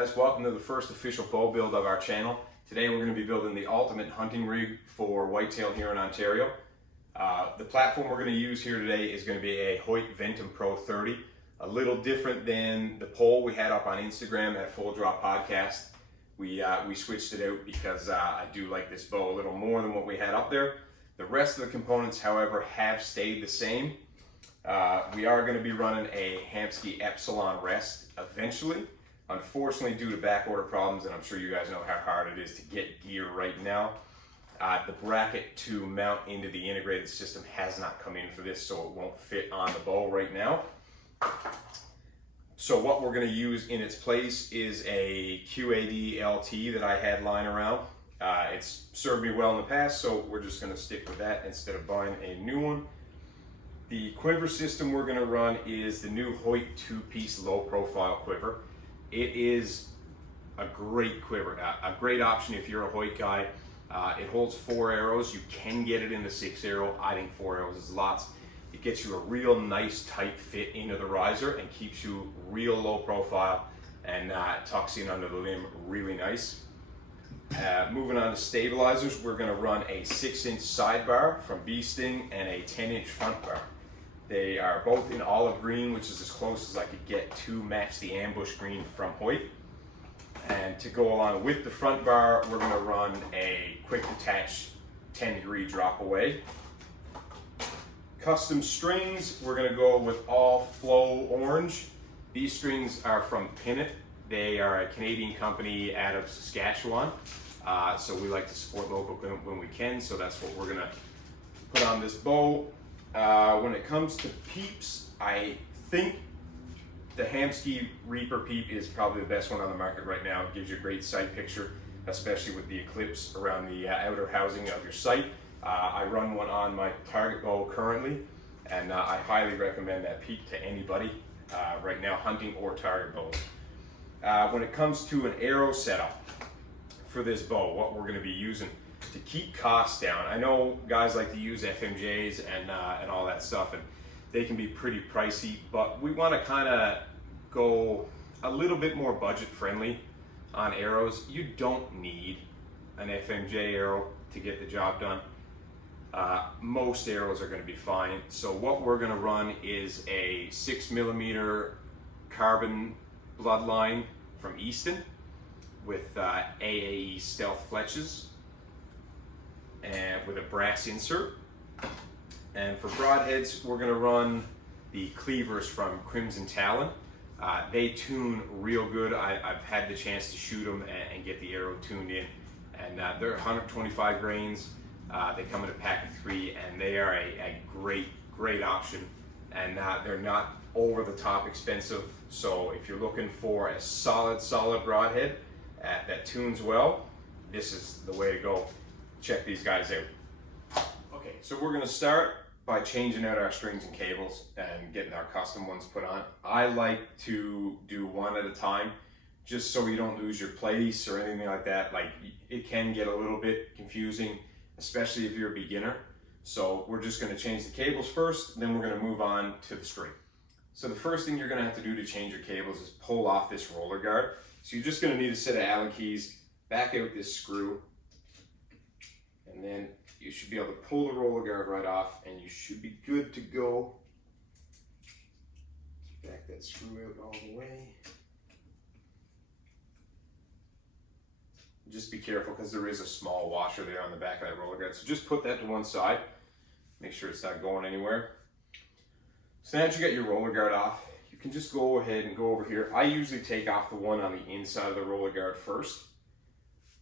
guys, welcome to the first official bow build of our channel. Today we're going to be building the ultimate hunting rig for whitetail here in Ontario. The platform we're going to use here today is going to be a Hoyt Ventum Pro 30. A little different than the poll we had up on Instagram at Full Draw Podcast. We switched it out because I do like this bow a little more than what we had up there. The rest of the components, however, have stayed the same. We are going to be running a Hamskea Epsilon rest eventually. Unfortunately, due to back order problems, and I'm sure you guys know how hard it is to get gear right now, the bracket to mount into the integrated system has not come in for this, so it won't fit on the bow right now. So what we're going to use in its place is a QAD LT that I had lying around. It's served me well in the past, so we're just going to stick with that instead of buying a new one. The quiver system we're going to run is the new Hoyt 2-piece low profile quiver. It is a great quiver, a great option if you're a Hoyt guy. It holds 4 arrows. You can get it in the 6 arrow. I think 4 arrows is lots. It gets you a real nice tight fit into the riser and keeps you real low profile and tucks in under the limb really nice. Moving on to stabilizers, we're going to run a 6-inch sidebar from Bee Sting and a 10-inch front bar. They are both in olive green, which is as close as I could get to match the ambush green from Hoyt. And to go along with the front bar, we're going to run a quick detach 10-degree drop away. Custom strings, we're going to go with all flow orange. These strings are from Pinnit. They are a Canadian company out of Saskatchewan. So we like to support local when we can, so that's what we're going to put on this bow. When it comes to peeps, I think the Hamskea Reaper peep is probably the best one on the market right now. It gives you a great sight picture, especially with the eclipse around the outer housing of your sight. I run one on my target bow currently, and I highly recommend that peep to anybody right now, hunting or target bows. When it comes to an arrow setup for this bow, what we're going to be using to keep costs down. I know guys like to use FMJs and all that stuff, and they can be pretty pricey, but we want to kind of go a little bit more budget friendly on arrows. You don't need an FMJ arrow to get the job done. Most arrows are going to be fine. So what we're going to run is a 6mm carbon bloodline from Easton with AAE stealth fletches and with a brass insert. And for broadheads, we're going to run the cleavers from Crimson Talon. They tune real good. I've had the chance to shoot them and get the arrow tuned in, and they're 125 grains. They come in a pack of 3, and they are a great option, and they're not over the top expensive. So if you're looking for a solid broadhead that tunes well, this is the way to go. Check these guys out. Okay, so we're going to start by changing out our strings and cables and getting our custom ones put on. I like to do one at a time, just so you don't lose your place or anything like that. Like, it can get a little bit confusing, especially if you're a beginner. So we're just going to change the cables first, then we're going to move on to the string. So the first thing you're going to have to do to change your cables is pull off this roller guard. So you're just going to need a set of Allen keys, back out this screw, and then you should be able to pull the roller guard right off, and you should be good to go. Back that screw out all the way. Just be careful because there is a small washer there on the back of that roller guard. So just put that to one side. Make sure it's not going anywhere. So now that you got your roller guard off, you can just go ahead and go over here. I usually take off the one on the inside of the roller guard first,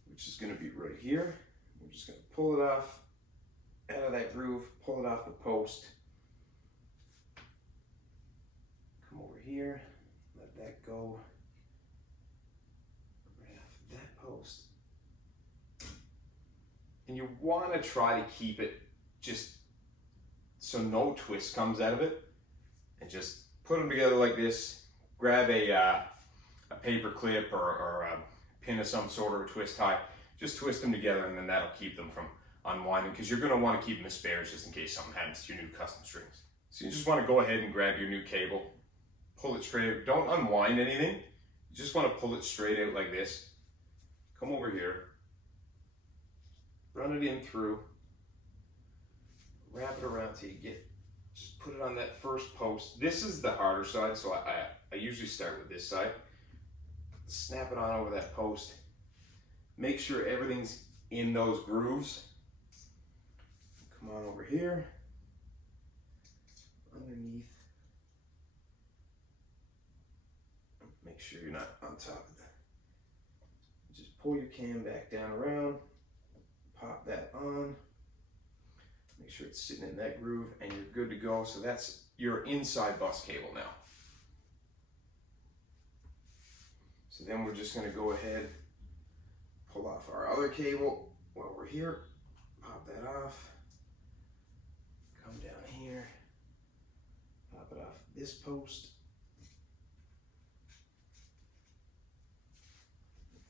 which is going to be right here. We're just going to pull it off out of that groove, pull it off the post. Come over here, let that go right off that post. And you want to try to keep it just so no twist comes out of it, and just put them together like this. Grab a paper clip or a pin of some sort or a twist tie. Just twist them together, and then that'll keep them from unwinding, because you're going to want to keep them as spares just in case something happens to your new custom strings. So you just want to go ahead and grab your new cable, pull it straight. Don't unwind anything. You just want to pull it straight out like this. Come over here, run it in through, wrap it around till you get, just put it on that first post. This is the harder side, so I usually start with this side. Snap it on over that post. Make sure everything's in those grooves. Come on over here, underneath. Make sure you're not on top of that. Just pull your cam back down around, pop that on. Make sure it's sitting in that groove and you're good to go. So that's your inside bus cable now. So then we're just gonna go ahead, pull off our other cable while we're here, pop that off, come down here, pop it off this post.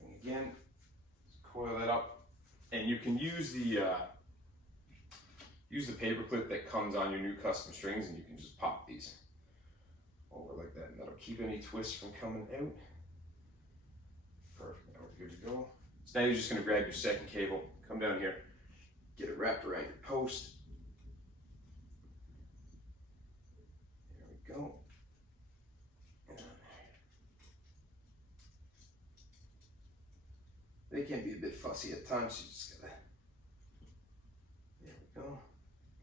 And again, coil that up, and you can use the paper clip that comes on your new custom strings, and you can just pop these over like that, and that'll keep any twists from coming out. Perfect, now we're good to go. So now you're just gonna grab your second cable, come down here, get it wrapped around your post. There we go. And they can be a bit fussy at times, so you just gotta, there we go.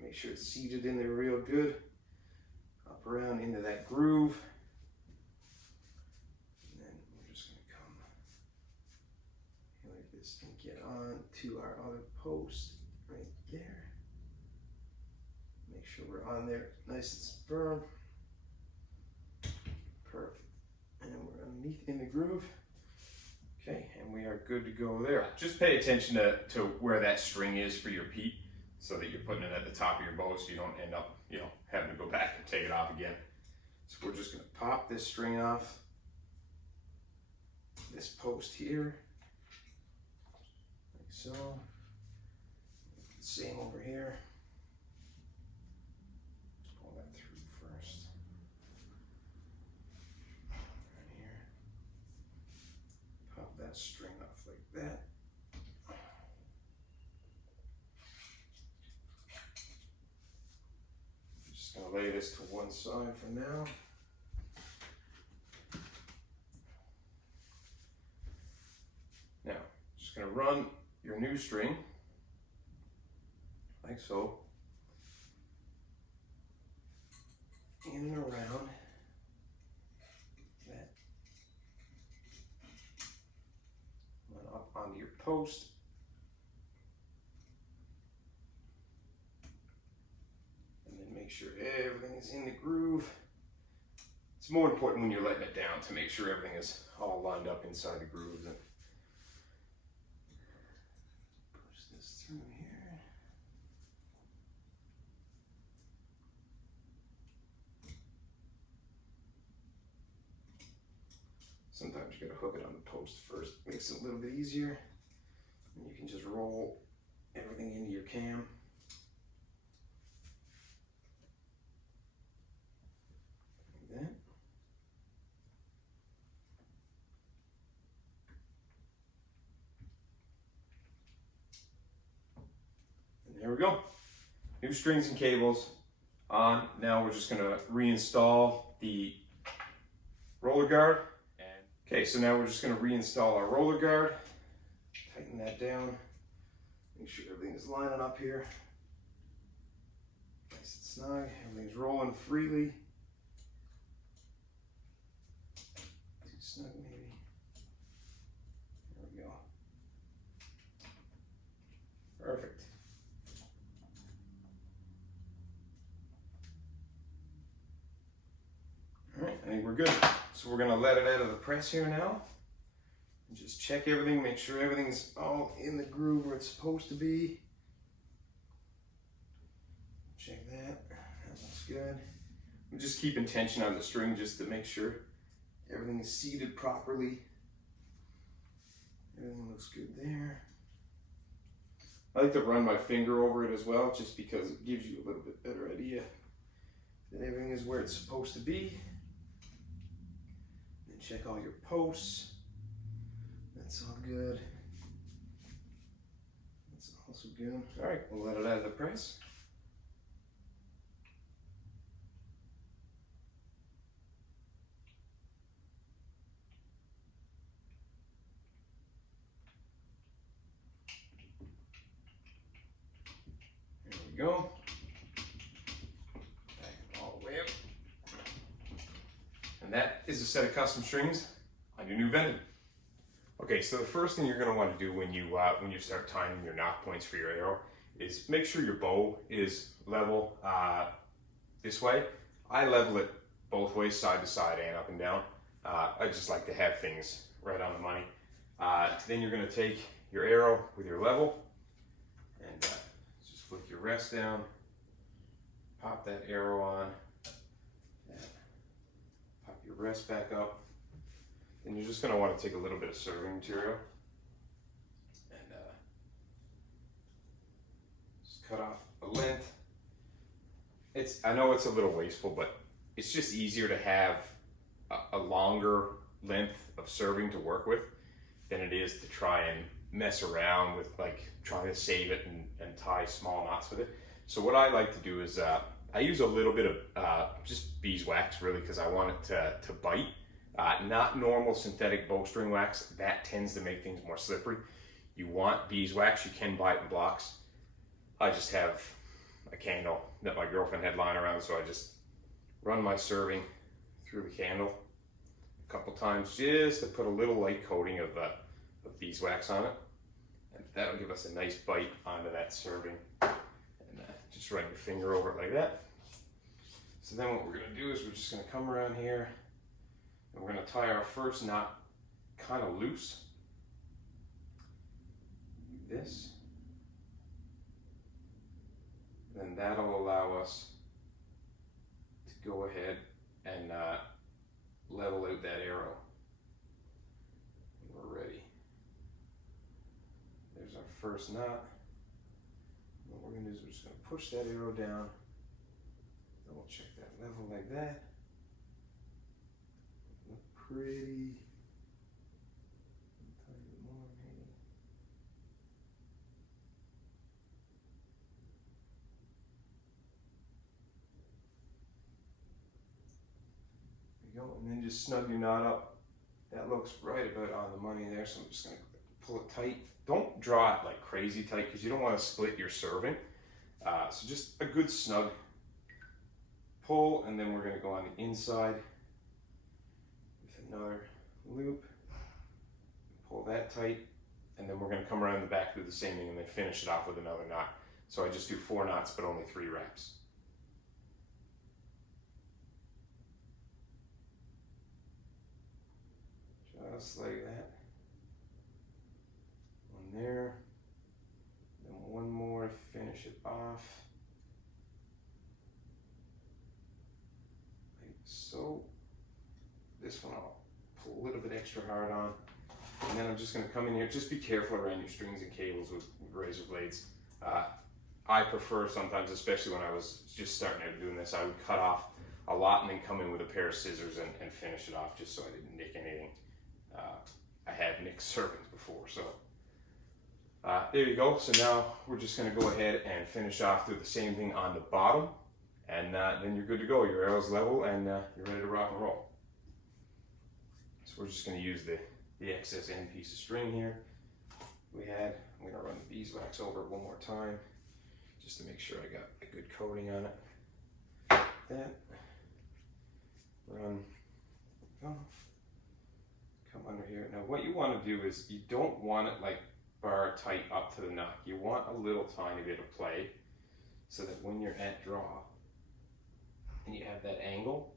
Make sure it's seated in there real good. Up around into that groove. And then we're just gonna come like this and get on to our other post right there. Make sure we're on there nice and firm. Perfect. And we're underneath in the groove. Okay, and we are good to go there. Just pay attention to where that string is for your peep, so that you're putting it at the top of your bow so you don't end up, having to go back and take it off again. So we're just gonna pop this string off this post here, like so. Same over here. Pull that through first. Right here. Pop that string off like that. I'll lay this to one side for now. Now, just gonna run your new string, like so, in and around that, run up onto your post. Make sure everything is in the groove. It's more important when you're letting it down to make sure everything is all lined up inside the grooves. And push this through here. Sometimes you gotta hook it on the post first. Makes it a little bit easier. And you can just roll everything into your cam. There we go. New strings and cables on. Now we're just gonna reinstall the roller guard. Okay, so now we're just gonna reinstall our roller guard. Tighten that down. Make sure everything is lining up here. Nice and snug. Everything's rolling freely. Too snug maybe. There we go. Perfect. All right, I think we're good. So we're gonna let it out of the press here now. And just check everything, make sure everything's all in the groove where it's supposed to be. Check that, that looks good. I'm just keeping tension on the string just to make sure everything is seated properly. Everything looks good there. I like to run my finger over it as well, just because it gives you a little bit better idea that everything is where it's supposed to be. check all your posts. That's all good. That's also good. All right, we'll let it out of the press. There we go. Back it all the way up. And that is a set of custom strings on your new Ventum. Okay, so the first thing you're going to want to do when you start timing your knock points for your arrow is make sure your bow is level this way. I level it both ways, side to side and up and down. I just like to have things right on the money. Then you're going to take your arrow with your level and just flick your rest down, pop that arrow on, pop your rest back up. And you're just going to want to take a little bit of serving material and just cut off a length. I know it's a little wasteful, but it's just easier to have a longer length of serving to work with than it is to try and mess around with like trying to save it and tie small knots with it. So what I like to do is I use a little bit of just beeswax really because I want it to bite. Not normal synthetic bowstring wax. That tends to make things more slippery. You want beeswax. You can buy it in blocks. I just have a candle that my girlfriend had lying around, so I just run my serving through the candle a couple times just to put a little light coating of beeswax on it. And that'll give us a nice bite onto that serving. And just run your finger over it like that. So then what we're going to do is we're just going to come around here. And we're going to tie our first knot kind of loose. Like this. Then that'll allow us to go ahead and level out that arrow. And we're ready. There's our first knot. What we're going to do is we're just going to push that arrow down. Then we'll check that level like that. Pretty. I'll tell you more maybe. There you go, and then just snug your knot up. That looks right about on the money there, so I'm just going to pull it tight. Don't draw it like crazy tight because you don't want to split your serving. So just a good snug pull, and then we're going to go on the inside. Another loop, pull that tight, and then we're going to come around the back, do the same thing, and then finish it off with another knot. So I just do 4 knots, but only 3 wraps. Just like that. One there, then one more to finish it off. Like so. This one I'll pull a little bit extra hard on. And then I'm just going to come in here. Just be careful around your strings and cables with razor blades. I prefer sometimes, especially when I was just starting out doing this, I would cut off a lot and then come in with a pair of scissors and finish it off just so I didn't nick anything. I had nicked servings before, so there you go. So now we're just going to go ahead and finish off, do the same thing on the bottom, and then you're good to go. Your arrow's level and you're ready to rock and roll. So we're just going to use the excess end piece of string here we had. I'm going to run the beeswax over it one more time just to make sure I got a good coating on it. That. Run. Oh. Come under here. Now what you want to do is you don't want it like bar tight up to the knock. You want a little tiny bit of play so that when you're at draw and you have that angle,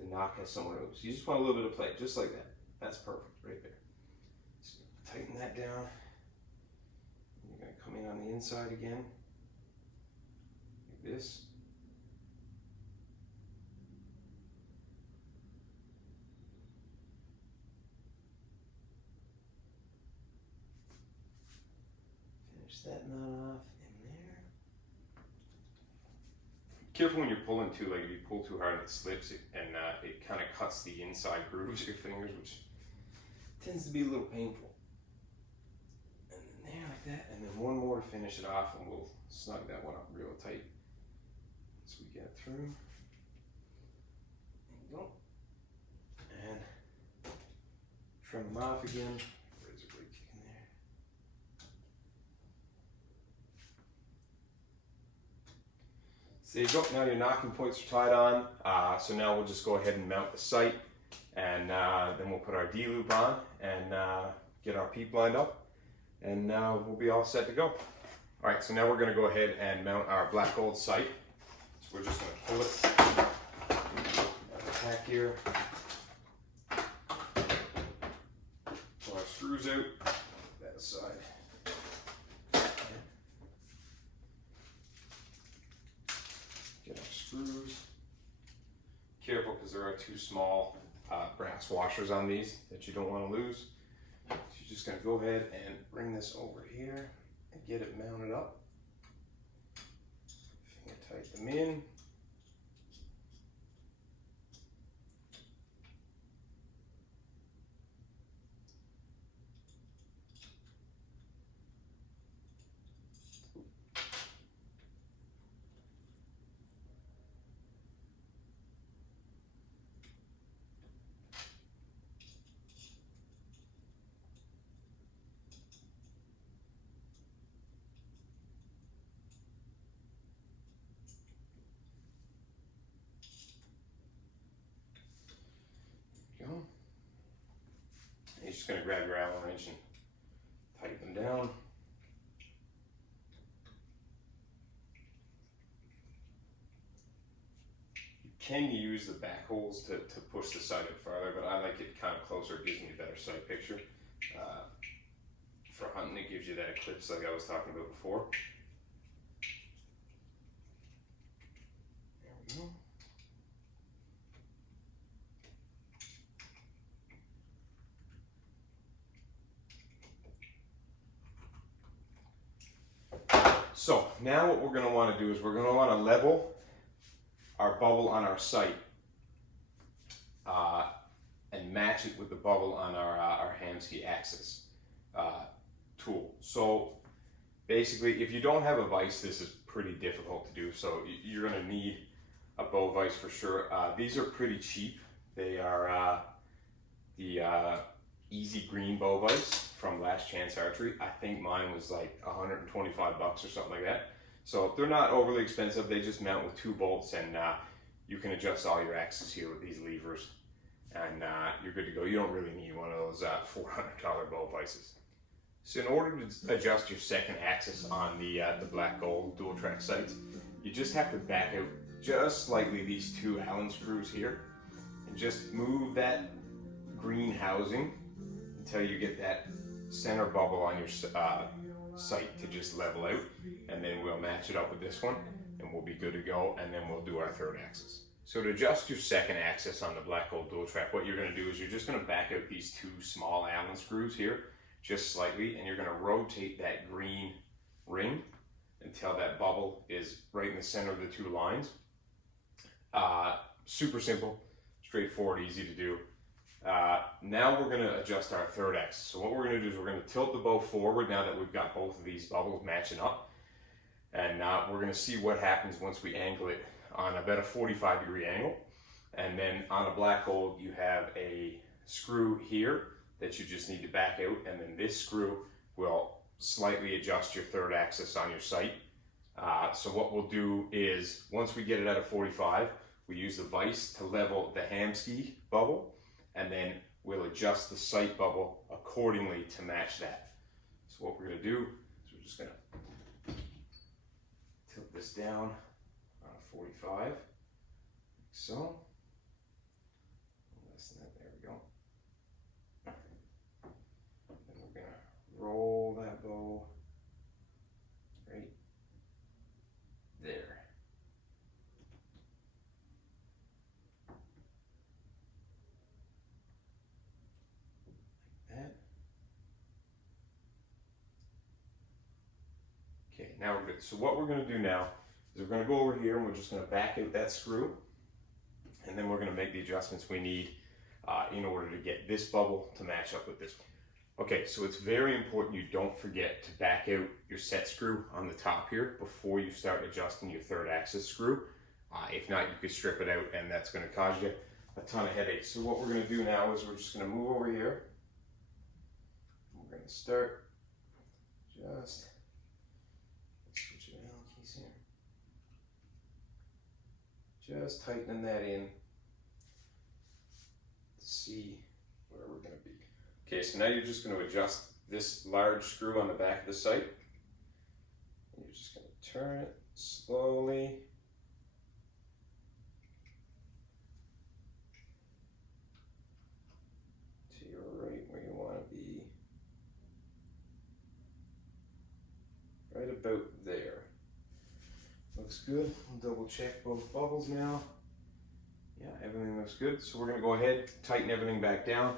the knock has somewhere to. So you just want a little bit of play, just like that. That's perfect right there. So tighten that down. You're going to come in on the inside again, like this. Finish that knot off in there. Careful when you're pulling too, like if you pull too hard and it slips, it kind of cuts the inside grooves of your fingers, which tends to be a little painful. And then there like that, and then one more to finish it off, and we'll snug that one up real tight once we get through. There you go. And trim them off again. Razor blade kick in there. So there you go. Now your nocking points are tied on. So now we'll just go ahead and mount the sight, and then we'll put our D loop on and get our peep lined up, and we'll be all set to go. All right, so now we're going to go ahead and mount our black gold sight. So we're just going to pull it back here. Pull our screws out that side. Get our screws. Careful, because there are two small brass washers on these that you don't want to lose. So you're just going to go ahead and bring this over here and get it mounted up. Finger tight them in. You're just going to grab your Allen wrench and tighten them down. You can use the back holes to push the sight up farther, but I like it kind of closer. It gives me a better sight picture. For hunting, it gives you that eclipse like I was talking about before. There we go. So now what we're going to want to do is we're going to want to level our bubble on our sight and match it with the bubble on our Hamskea axis tool. So basically, if you don't have a vise, this is pretty difficult to do. So you're going to need a bow vise for sure. These are pretty cheap. They are the Easy Green bow vise from Last Chance Archery. I think mine was like 125 bucks or something like that. So they're not overly expensive. They just mount with 2 bolts, and you can adjust all your axes here with these levers, and you're good to go. You don't really need one of those $400 bow vises. So in order to adjust your second axis on the black gold dual track sights, you just have to back out just slightly these 2 Allen screws here, and just move that green housing until you get that center bubble on your sight to just level out, and then we'll match it up with this one and we'll be good to go, and then we'll do our third axis. So to adjust your second axis on the black gold dual track, what you're going to do is you're just going to back out these 2 small Allen screws here just slightly, and you're going to rotate that green ring until that bubble is right in the center of the 2 lines. Super simple, straightforward, easy to do. Now we're going to adjust our third axis. So what we're going to do is we're going to tilt the bow forward now that we've got both of these bubbles matching up, and we're going to see what happens once we angle it on about a 45-degree angle. And then on a black gold, you have a screw here that you just need to back out, and then this screw will slightly adjust your third axis on your sight. So what we'll do is once we get it at a 45, we use the vise to level the Hamskea bubble, and then we'll adjust the sight bubble accordingly to match that. So what we're going to do is we're just going to tilt this down on a 45, like so. Less than that, there we go. Then we're going to roll that bow right there. Okay, now we're good. So what we're going to do now is we're going to go over here and we're just going to back out that screw, and then we're going to make the adjustments we need in order to get this bubble to match up with this one. Okay, so it's very important you don't forget to back out your set screw on the top here before you start adjusting your third axis screw. If not, you could strip it out and that's going to cause you a ton of headaches. So what we're going to do now is we're just going to move over here. We're going to start just, let's switch your Allen keys here. Just tightening that in to see where we're going to be. Okay, so now you're just going to adjust this large screw on the back of the sight. You're just going to turn it slowly. To your right where you want to be. Right about there. Looks good. I'll double check both bubbles now. Yeah, everything looks good. So we're going to go ahead, tighten everything back down.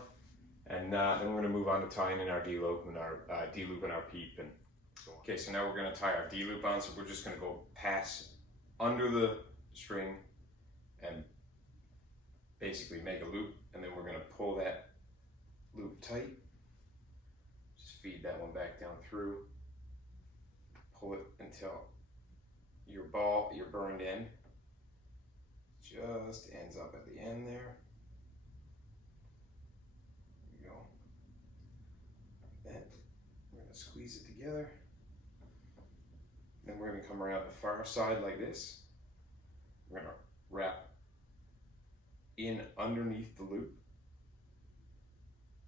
And then we're going to move on to tying in our D-loop and our D-loop and our peep. And okay, so now we're going to tie our D-loop on. So we're just going to go pass under the string and basically make a loop. And then we're going to pull that loop tight. Just feed that one back down through. Pull it until your burned end just ends up at the end there. Squeeze it together. Then we're going to come around the far side like this. We're going to wrap in underneath the loop,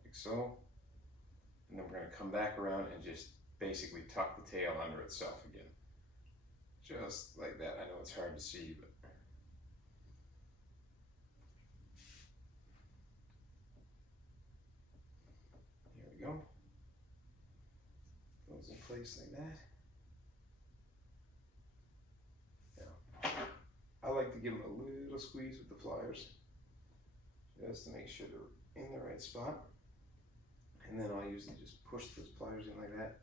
like so. And then we're going to come back around and just basically tuck the tail under itself again. Just like that. I know it's hard to see, but here we go. Goes in place like that. Now, I like to give them a little squeeze with the pliers just to make sure they're in the right spot. And then I'll usually just push those pliers in like that.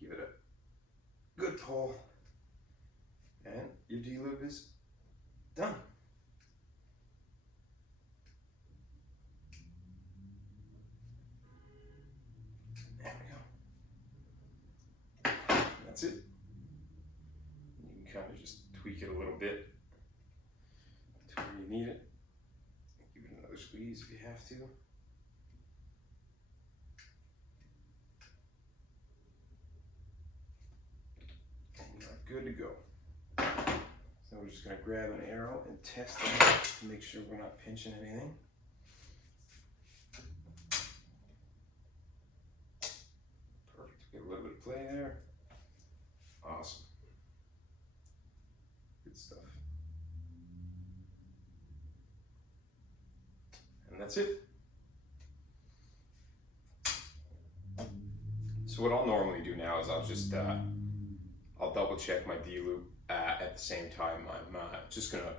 Give it a good pull. And your D-loop is done. That's it. You can kind of just tweak it a little bit to where you need it. Give it another squeeze if you have to. And you're good to go. So we're just going to grab an arrow and test that to make sure we're not pinching anything. Perfect. Get a little bit of play there. Awesome. Good stuff. And that's it. So what I'll normally do now is I'll just I'll double check my D-loop at the same time. I'm just gonna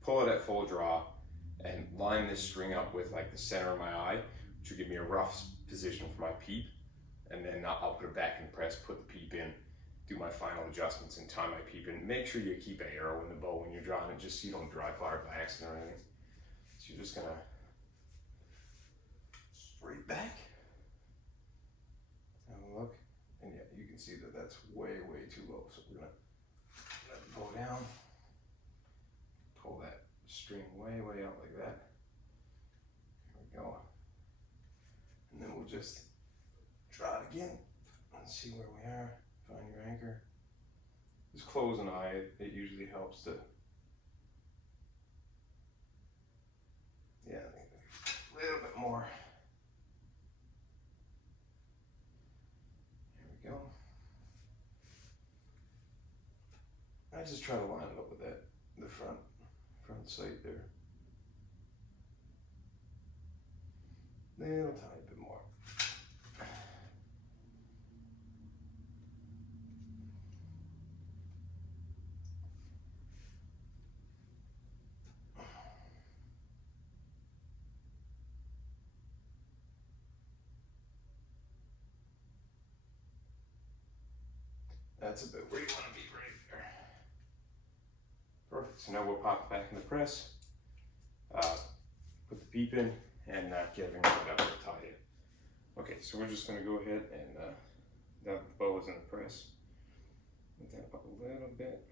pull it at full draw and line this string up with like the center of my eye, which will give me a rough position for my peep. And then I'll put it back in press, put the peep in, do my final adjustments and tie my peep in. Make sure you keep an arrow in the bow when you're drawing it, just so you don't dry fire by accident or anything. So you're just gonna straight back, have a look, and yeah, you can see that that's way too low. So we're gonna let it go down, pull that string way out like that. There we go. And then we'll just draw it again and see where we are. Find your anchor. Just close an eye. It usually helps to. Yeah, I think a little bit more. There we go. I just try to line it up with the front sight there. Little tiny bit more. That's about where you want to be right Perfect. So now we'll pop it back in the press, put the peep in, and get everything up and tied in. Okay, so we're just going to go ahead and now the bow is in the press. Move that up a little bit.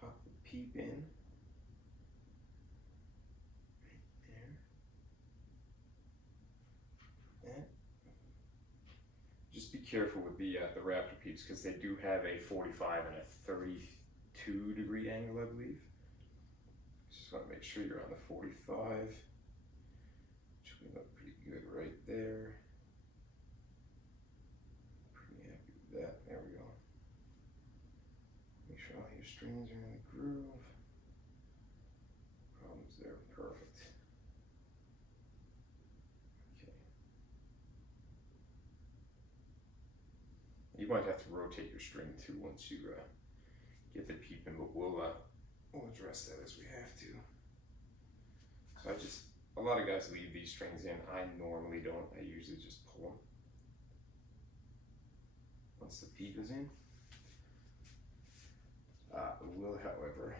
Pop the peep in. Right there. That. Just be careful with the Raptor peeps because they do have a 45 and a 32-degree angle, I believe. Just want to make sure you're on the 45, which will look pretty good right there. Pretty happy with that. There we go. Make sure all your strings are in the groove. Problems there. Perfect. Okay. You might have to rotate your string too once you get the peep in, but we'll address that as we have to. So a lot of guys leave these strings in. I normally don't. I usually just pull them once the peep is in. I will, however,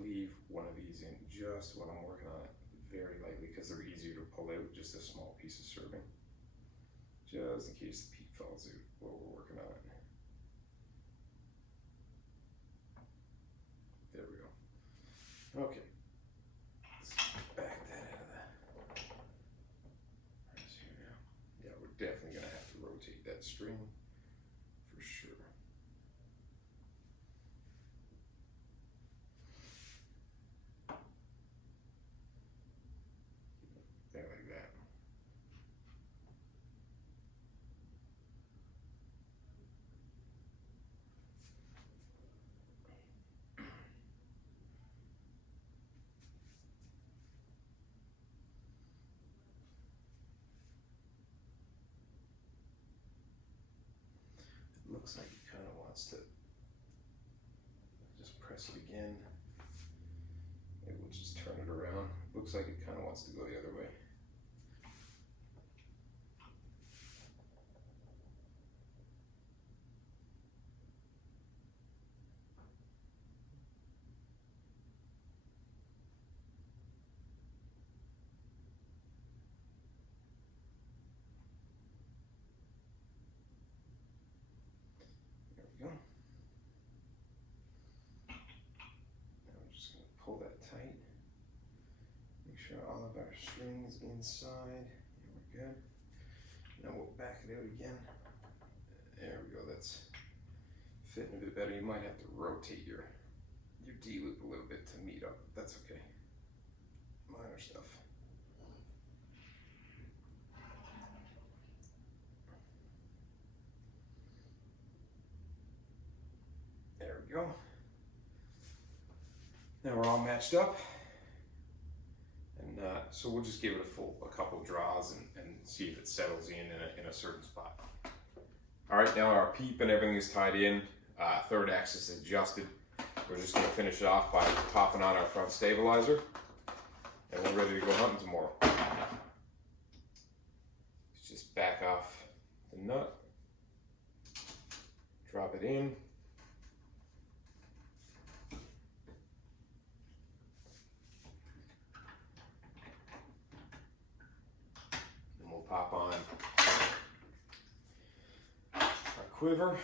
leave one of these in just when I'm working on it, very lightly, because they're easier to pull out, just a small piece of serving, just in case the peep falls out while we're working on it. There we go. Okay. Let's back that out of the press here now. Yeah, we're definitely going to have to rotate that string for sure. There, like that. Looks like he kind of wants to just press it again. Maybe we'll just turn it around. Looks like it kind of wants to go the other way. There we go. Now we're just going to pull that tight. Make sure all of our strings inside. Here we're good. Now we'll back it out again. There we go. That's fitting a bit better. You might have to rotate your D-loop a little bit to meet up. That's okay. Minor stuff. There we go. Now we're all matched up. And so we'll just give it a couple draws and see if it settles in a certain spot. All right, now our peep and everything is tied in. Third axis is adjusted. We're just going to finish it off by popping on our front stabilizer, and we're ready to go hunting tomorrow. Let's just back off the nut, drop it in. And we'll pop on our quiver.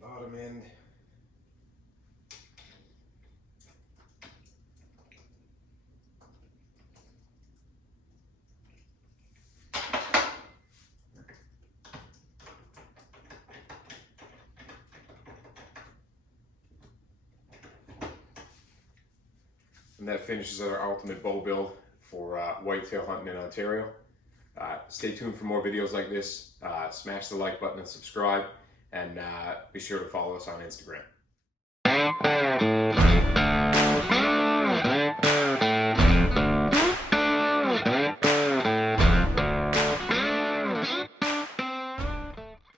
Bottom end. And that finishes our ultimate bow build for whitetail hunting in Ontario. Stay tuned for more videos like this. Smash the like button and subscribe. And be sure to follow us on Instagram.